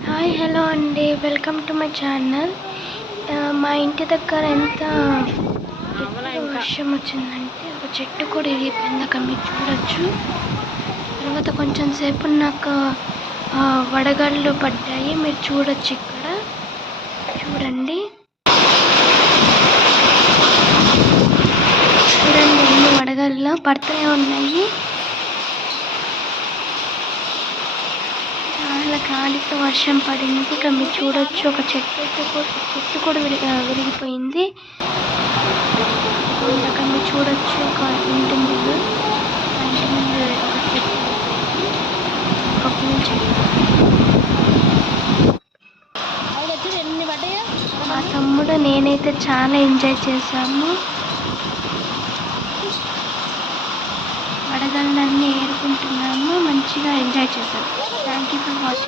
Hi hello అండి. Welcome to my channel. మా ఇంటి దగ్గర ఎంత వర్షం వచ్చిందంటే ఒక చెట్టు కూడా ఇరిగిపోయింది. అక్కడ మీరు చూడొచ్చు. తర్వాత కొంచెం సేపు నాకు వడగళ్ళు పడ్డాయి. మీరు చూడొచ్చు ఇక్కడ. చూడండి. చూడండి ఎన్ని వడగళ్ళు పడుతూనే ఉన్నాయి చాలా గాలితో వర్షం పడింది. ఇక్కడ మీరు చూడొచ్చు ఒక చెట్టు అయితే చెట్టు కూడా విరి విరిగిపోయింది. అక్కడ మీరు చూడొచ్చు ఒక ఇంటి ముందు ఇంటి ముందు ఒక చెట్టు ఒక పూల చెట్టు. మా తమ్ముడు నేనైతే చాలా ఎంజాయ్ చేశాము. వడగళ్ళన్నీ చేశారు. Thank you for watching